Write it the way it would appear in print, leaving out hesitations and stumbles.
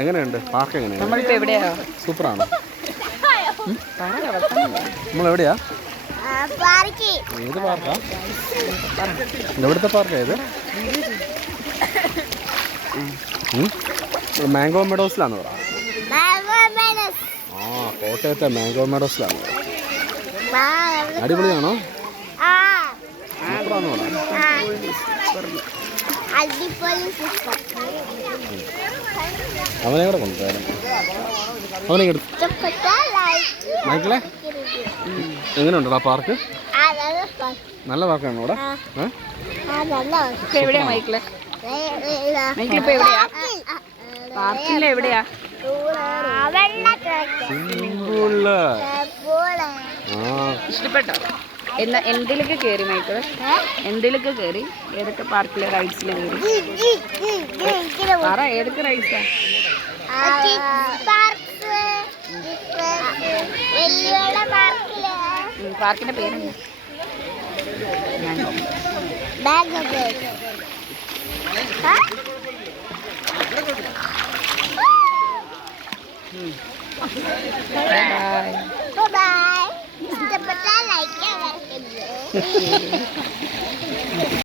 എങ്ങനെയുണ്ട് പാർക്ക്? എങ്ങനെയാണ്? സൂപ്പറാണ്. നമ്മളെവിടെയാ? ഏത് പാർക്കാ? എവിടുത്തെ പാർക്കാ ഇത്? മാംഗോ മെഡോസിലാന്ന് പറ. ആ, കോട്ടയത്തെ മാംഗോ മെഡോസിലാണ്. അടിപൊളിയാണോ? സൂപ്പറാന്ന് പറ. അവനെ കൂടെ കൊണ്ടുപോയാലും അവനെ മൈക്കിളെ എങ്ങനെയുണ്ടോ പാർക്ക്? നല്ല പാർക്കാണോ അവിടെ? എവിടെയാ മൈക്കിള്? മൈക്കിളിപ്പോ എവിടെയാ? പാർക്കിൽ എവിടെയാ? ഇഷ്ടപ്പെട്ടോ? എന്തിലൊക്കെ കയറി മൈക്കിള്? എന്തിലൊക്കെ കയറി? ഏതൊക്കെ പാർക്കിലെ റൈഡ്സിൽ കയറി? പറ, ഏതൊക്കെ റൈഡ്സാ? പാർക്കിന്റെ പേരെന്താ? Bye. Bye.